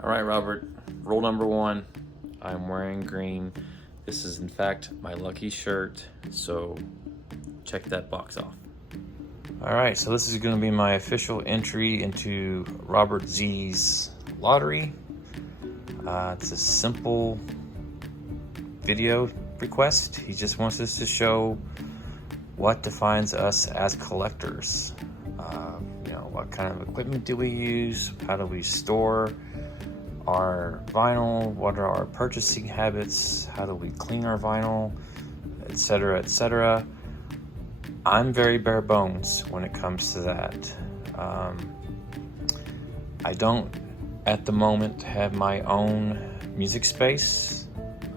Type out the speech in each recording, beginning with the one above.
All right, Robert, rule number one, I'm wearing green. This is in fact my lucky shirt, so check that box off. All right, so this is gonna be my official entry into Robert Z's lottery. It's a simple video request. He just wants us to show what defines us as collectors. What kind of equipment do we use? How do we store our vinyl? What are our purchasing habits? How do we clean our vinyl, etc., etc. I'm very bare bones when it comes to that. I don't at the moment have my own music space.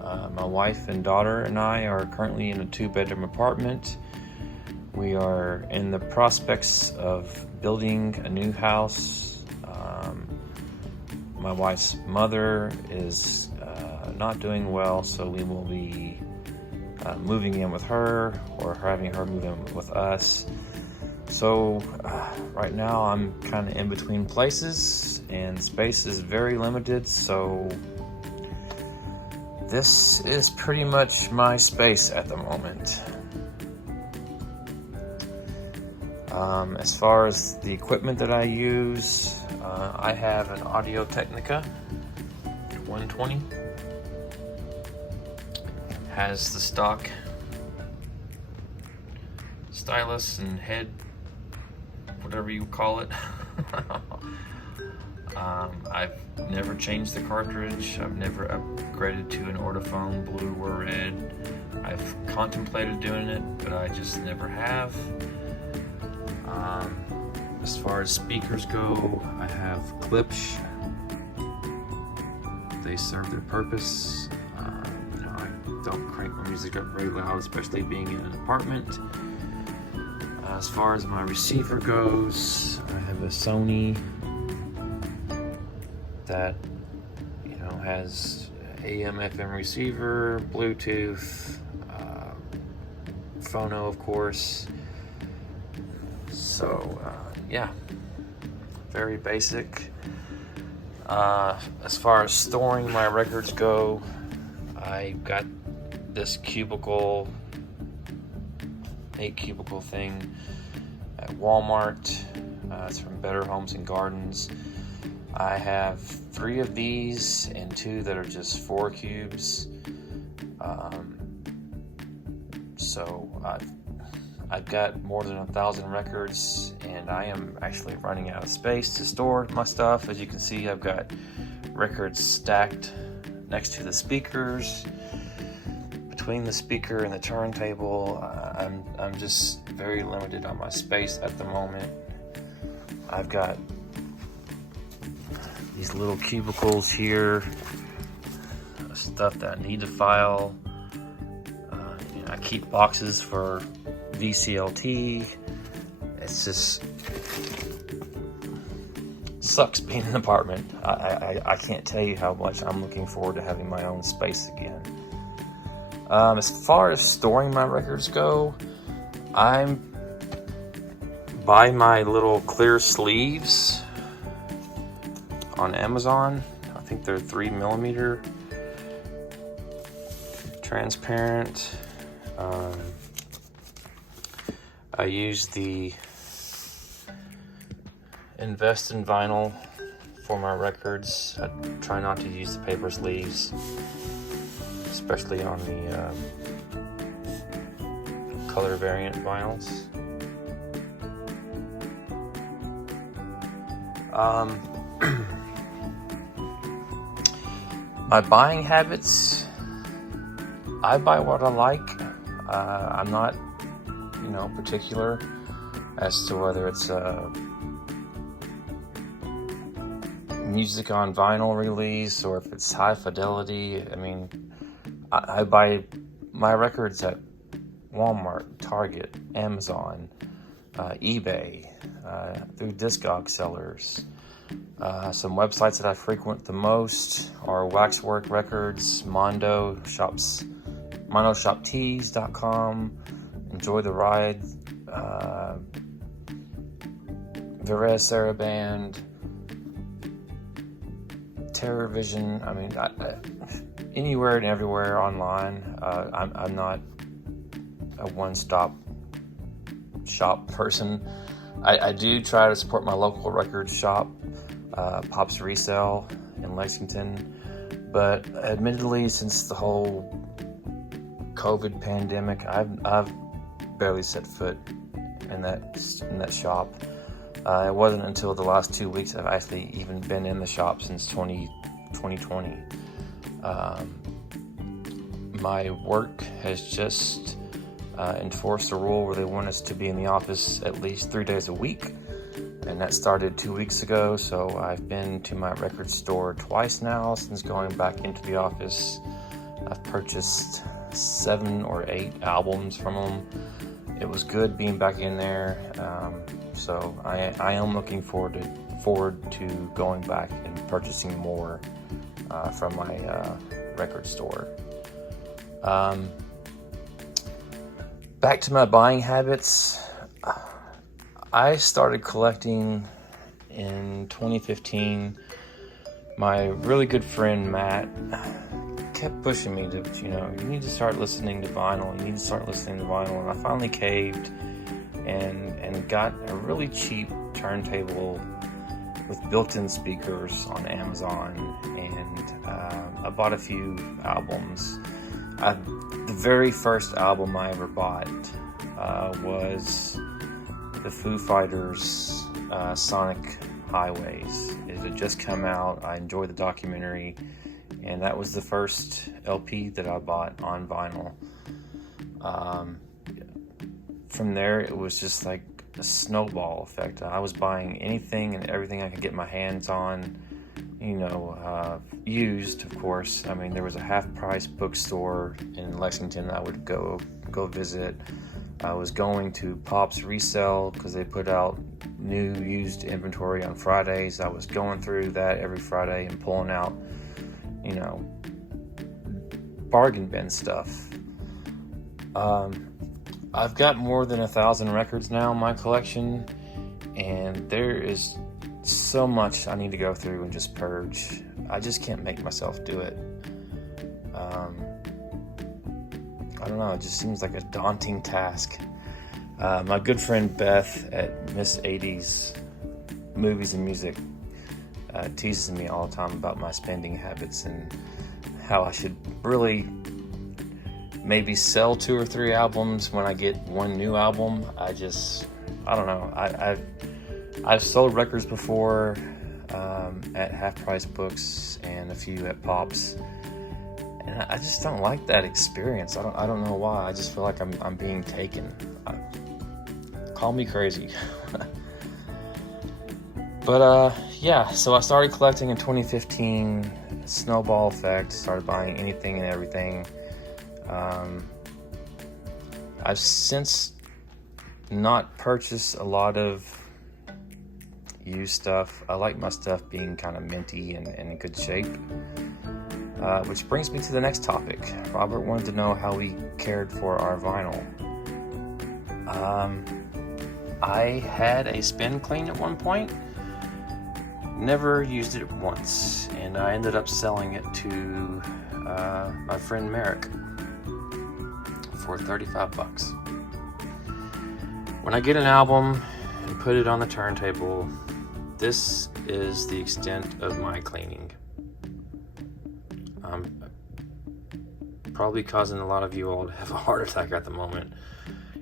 My wife and daughter and I are currently in a 2-bedroom apartment. We are in the prospects of building a new house. My wife's mother is not doing well, so we will be moving in with her or having her move in with us. So right now I'm kind of in between places and space is very limited, so this is pretty much my space at the moment. As far as the equipment that I use, I have an Audio Technica 120. Has the stock stylus and head, whatever you call it. I've never changed the cartridge. I've never upgraded to an Ortophone blue or red. I've contemplated doing it, but I just never have. As far as speakers go, I have clips. They serve their purpose. I don't crank my music up very loud, especially being in an apartment. As far as my receiver goes, I have a Sony that has AM FM receiver, Bluetooth, phono of course. So yeah, very basic. As far as storing my records go, I got this 8-cubicle thing at Walmart. It's from Better Homes and Gardens. I have 3 of these and 2 that are just 4 cubes. So I've got more than 1,000 records, and I am actually running out of space to store my stuff. As you can see, I've got records stacked next to the speakers, between the speaker and the turntable. I'm just very limited on my space at the moment. I've got these little cubicles here, stuff that I need to file. I keep boxes for VCLT. It's just sucks being in an apartment. I can't tell you how much I'm looking forward to having my own space again. As far as storing my records go, I'm buy my little clear sleeves on Amazon. I think they're 3mm transparent. I use the Invest in Vinyl for my records. I try not to use the paper sleeves, especially on the color variant vinyls. My buying habits, I buy what I like. I'm not particular as to whether it's music on vinyl release or if it's high fidelity. I mean, I buy my records at Walmart, Target, Amazon, eBay, through Discog sellers. Some websites that I frequent the most are Waxwork Records, MondoShopTees.com, Enjoy the Ride, Vera Saraband, TerrorVision. I mean, anywhere and everywhere online. I'm not a one-stop shop person. I do try to support my local record shop, Pops Resale in Lexington, but admittedly, since the whole COVID pandemic, I've barely set foot in that shop. It wasn't until the last 2 weeks I've actually even been in the shop since 2020. My work has just enforced a rule where they want us to be in the office at least 3 days a week, and that started 2 weeks ago. So I've been to my record store twice now since going back into the office. I've purchased 7 or 8 albums from them. It was good being back in there. So I am looking forward to going back and purchasing more from my record store. Back to my buying habits. I started collecting in 2015. My really good friend Matt kept pushing me to, you need to start listening to vinyl. And I finally caved and got a really cheap turntable with built-in speakers on Amazon, and I bought a few albums. The very first album I ever bought was the Foo Fighters' Sonic Highways. It had just come out. I enjoyed the documentary, and that was the first LP that I bought on vinyl. From there, it was just like a snowball effect. I was buying anything and everything I could get my hands on, used, of course. I mean, there was a half-price bookstore in Lexington I would go visit. I was going to Pops Resale because they put out new used inventory on Fridays. I was going through that every Friday and pulling out, bargain bin stuff. I've got more than 1,000 records now in my collection, and there is so much I need to go through and just purge. I just can't make myself do it. I don't know, it just seems like a daunting task. My good friend Beth at Miss 80s Movies and Music teases me all the time about my spending habits and how I should really maybe sell 2 or 3 albums when I get one new album. I don't know. I've sold records before at half-price books and a few at Pops, and I just don't like that experience. I don't know why. I just feel like I'm being taken. Call me crazy. But yeah, so I started collecting in 2015. Snowball effect. Started buying anything and everything. I've since not purchased a lot of used stuff. I like my stuff being kind of minty and in good shape. Which brings me to the next topic. Robert wanted to know how we cared for our vinyl. I had a spin clean at one point. Never used it once, and I ended up selling it to my friend Merrick for $35. When I get an album and put it on the turntable, this is the extent of my cleaning. Probably causing a lot of you all to have a heart attack at the moment.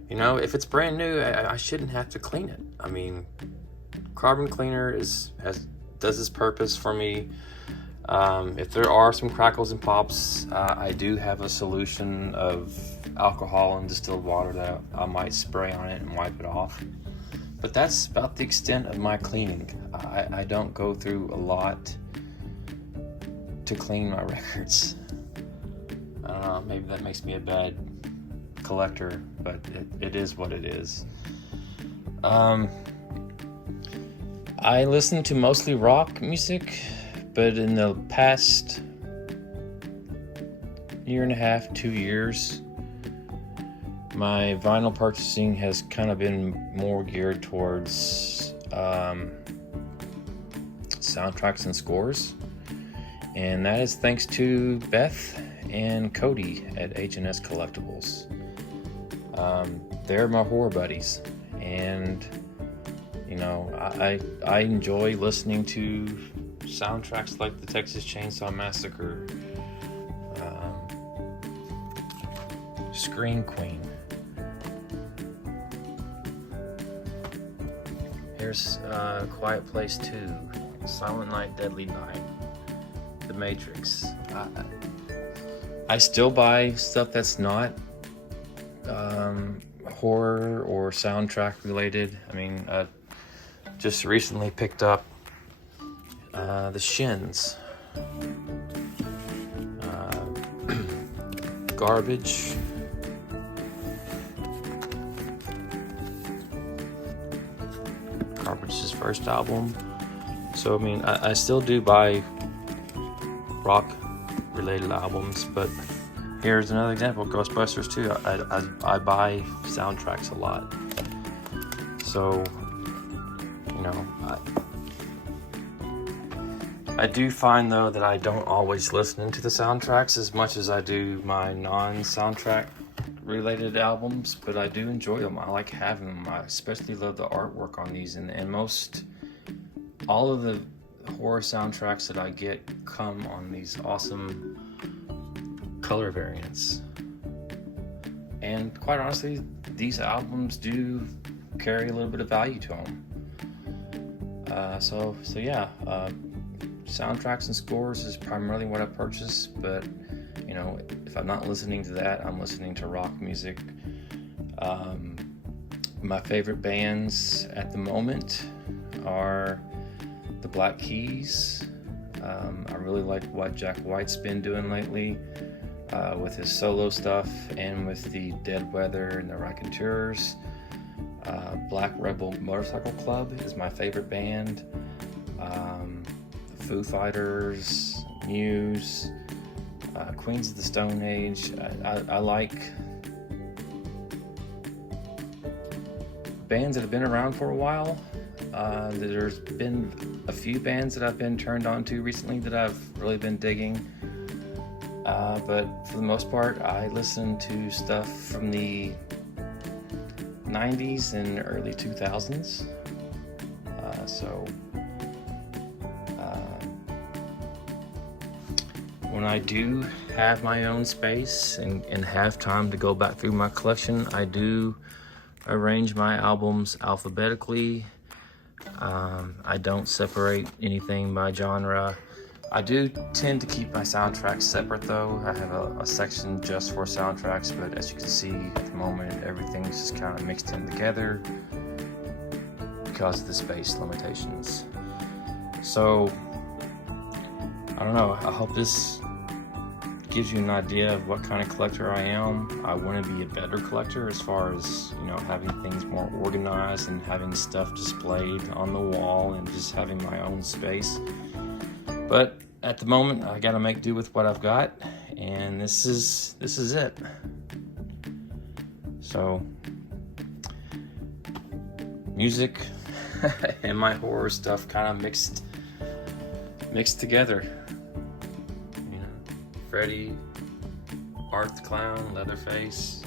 If it's brand new, I shouldn't have to clean it. I mean, carbon cleaner does its purpose for me. If there are some crackles and pops, I do have a solution of alcohol and distilled water that I might spray on it and wipe it off. But that's about the extent of my cleaning. I don't go through a lot to clean my records. I don't know, maybe that makes me a bad collector, but it is what it is. I listen to mostly rock music, but in the past year and a half, 2 years, my vinyl purchasing has kind of been more geared towards soundtracks and scores. And that is thanks to Beth and Cody at H&S Collectibles. They're my horror buddies, and you know, I enjoy listening to soundtracks like the Texas Chainsaw Massacre, Scream Queen. Here's Quiet Place 2, Silent Night, Deadly Night, The Matrix. I still buy stuff that's not horror or soundtrack related. I mean, just recently picked up the Shins, Garbage, Garbage's first album. So I mean, I still do buy rock related albums, but here's another example, Ghostbusters 2. I buy soundtracks a lot. So, you know, I do find though that I don't always listen to the soundtracks as much as I do my non-soundtrack related albums, but I do enjoy them. I like having them. I especially love the artwork on these, and all of the horror soundtracks that I get come on these awesome color variants. And quite honestly, these albums do carry a little bit of value to them. So yeah, soundtracks and scores is primarily what I purchase, but you know, if I'm not listening to that, I'm listening to rock music. My favorite bands at the moment are the Black Keys. I really like what Jack White's been doing lately with his solo stuff, and with the Dead Weather and the Raconteurs. Black Rebel Motorcycle Club is my favorite band. Foo Fighters, Muse, Queens of the Stone Age. I like bands that have been around for a while. There's been a few bands that I've been turned on to recently that I've really been digging. But for the most part, I listen to stuff from the 90s and early 2000s. When I do have my own space and have time to go back through my collection, I do arrange my albums alphabetically. I don't separate anything by genre. I do tend to keep my soundtracks separate though. I have a section just for soundtracks, but as you can see at the moment, everything's just kind of mixed in together because of the space limitations. So, I don't know, I hope this gives you an idea of what kind of collector I am. I want to be a better collector as far as, you know, having things more organized and having stuff displayed on the wall and just having my own space. But at the moment, I gotta make do with what I've got, and this is it. So, music and my horror stuff kind of mixed together. You know, Freddy, Art the Clown, Leatherface,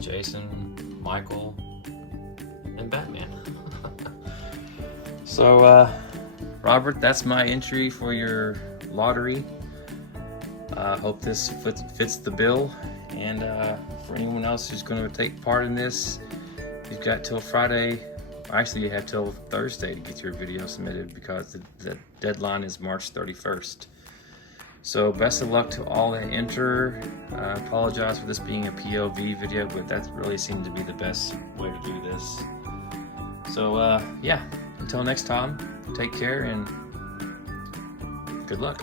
Jason, Michael, and Batman. So, Robert, that's my entry for your lottery. Hope this fits the bill. And for anyone else who's going to take part in this, you've got till Friday. Actually, you have till Thursday to get your video submitted because the deadline is March 31st. So best of luck to all that enter. I apologize for this being a POV video, but that really seemed to be the best way to do this. So yeah, until next time, take care and good luck.